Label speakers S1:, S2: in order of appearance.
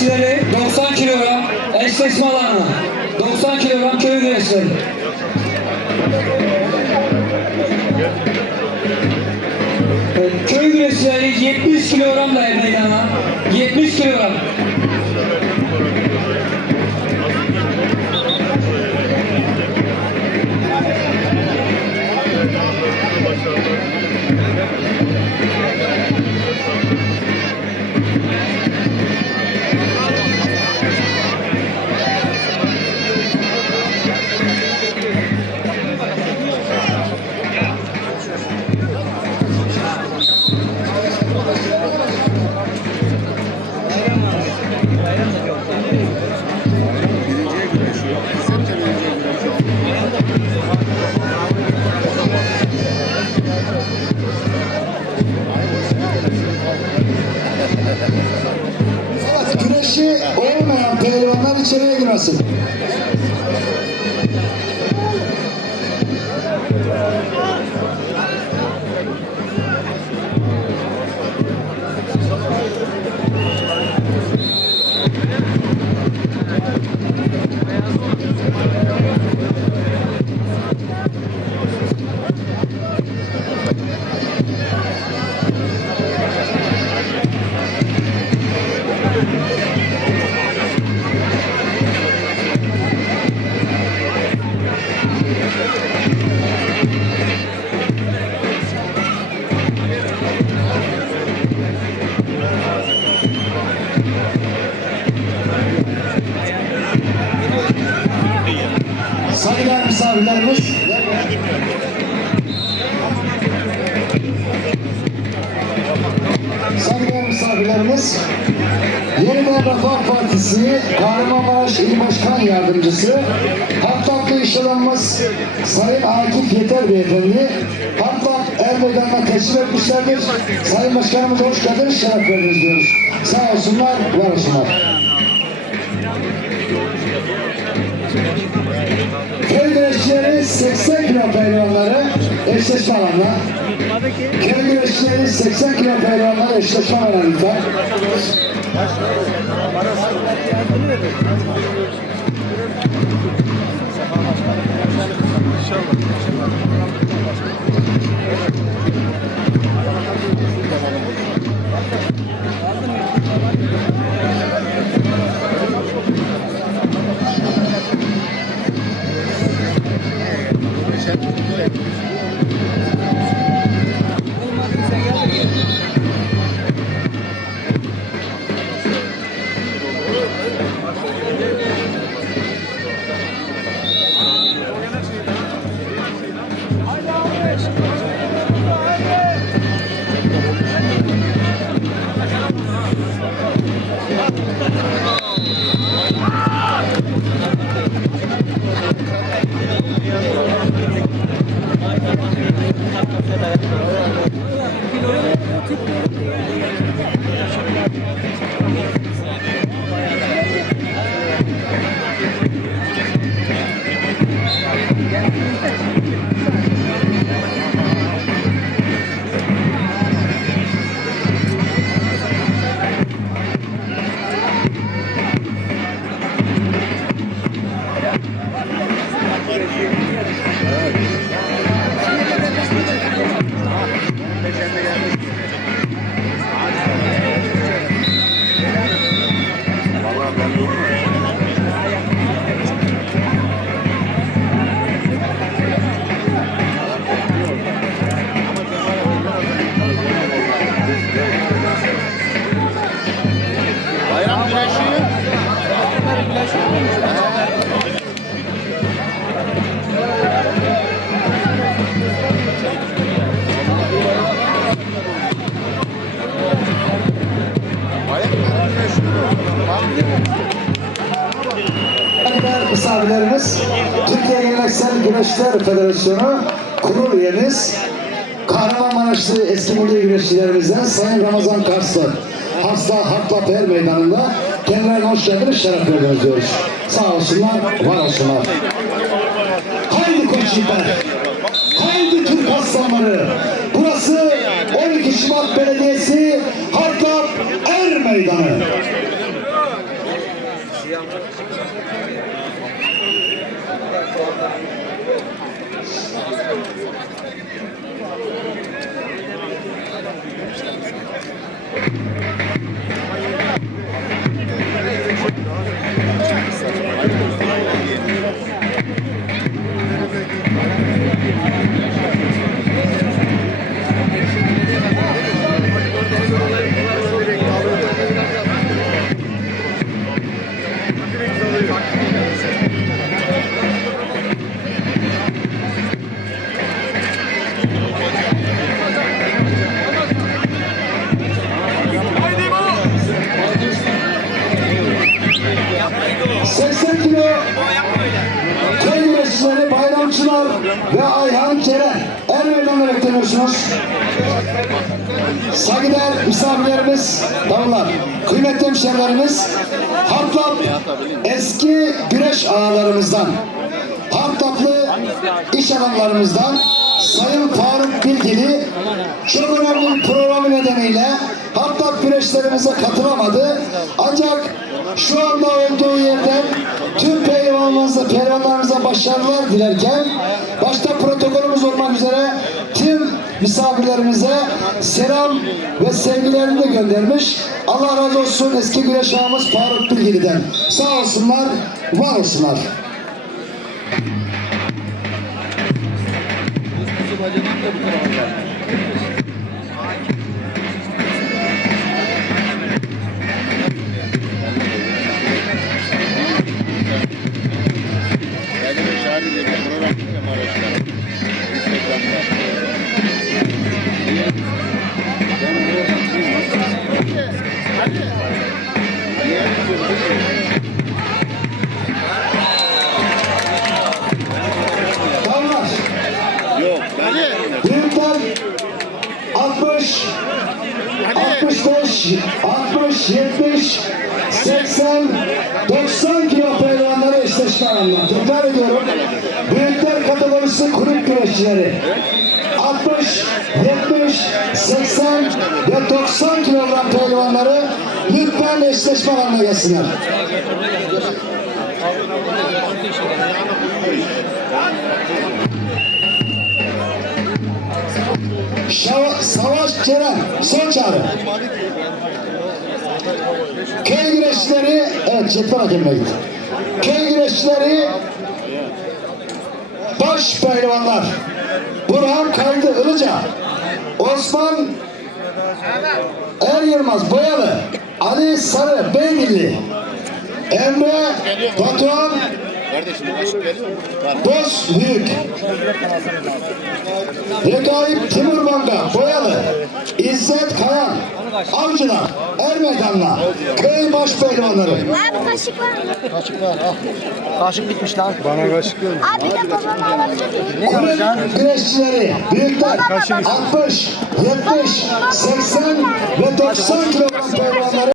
S1: güreşçileri 90 kilogram eşleşme alanı. 90 kilogram köy güreşleri. Köy güreşçileri 70 kilogramla meydana. 70 kilogram.
S2: possible. Misafirlerimiz. Saygıdeğer misafirlerimiz. Yeniden Refah Partisi Kahramanmaraş İl Başkan Yardımcısı Hattatlı İşalanmaz Sayın Akif Yeter Beyefendi Hattat Er Meydanı'na teşrif etmişlerdir. Sayın Başkanımız hoş geldiniz, şeref verdiniz diyoruz. Sağ olsunlar, var olsunlar. 80 kilo pehlivanları eşleşme alanına. Köy güreşçileri 80 kilo pehlivanları eşleşme alanına lütfen. Saygıdeğer Güreşler Federasyonu kurul üyemiz, Kahramanmaraşlı eski milli güreşçilerimizden Sayın Ramazan Karslı, Hasta Haklaper Meydanı'nda kendilerine hoş geldiniz, şeref verdiniz diyoruz. Sağ olsunlar, var olsunlar. Haydi koç yiğitler, haydi Türk aslanları. Burası 12 Şubat Belediyesi Hartlap Er Meydanı. Thank you. 80 kilo köy güreşçileri Bayram Çınar ve Ayhan Ceren el meydanına bekleniyorsunuz. Saygıdeğer misafirlerimiz, davullar, kıymetli hemşerilerimiz, Hartlap eski güreş ağalarımızdan, Hartlaplı iş adamlarımızdan Sayın Faruk Bilgili çok önemli programı nedeniyle Hartlap güreşlerimize katılamadı. Ancak şu anda olduğu yerden tüm pehlivanlarımıza, pehlivanlarımıza başarılar dilerken başta protokolümüz olmak üzere tüm misafirlerimize selam ve sevgilerini de göndermiş. Allah razı olsun eski güreş ağamız Faruk Bilgili'den. Sağ olsunlar, var olsunlar.
S3: Yani
S2: Büyükler 60, 65, 60, 70, 80, 90 kilo pehlivanları eşleşme alanlar. Tekrar ediyorum. Büyükler kategorisi kulüp güreşçileri. 60, 70, 80 ve 90 kilogram pehlivanları lütfen eşleşme alanına gelsinler. Şava- Savaş Ceren, son çağrı. Köy güreşleri, evet Cetvel Hakem'e git. Köy güreşleri, baş pehlivanlar. Burhan Kaydı Ilıca, Osman Er Yılmaz Boyalı, Ali Sarı Beydilli, Emre Batuhan
S3: Kardeşim bu ışık geliyor mu? Var.
S2: Boz Büyük. Regaip Timur Manga, Boyalı, İzzet Kayan, Avcılar, Ermeydanlı, Köy Baş Pehlivanları.
S4: Abi kaşık var mı?
S5: Kaşık var al. Kaşık bitmiş lan. Bana kaşık yok.
S4: Abi de babam alabilir miyim?
S5: Ne
S2: Kulüp güreşçileri, büyükler 60, 70, 80 ve 90 kilogram pehlivanları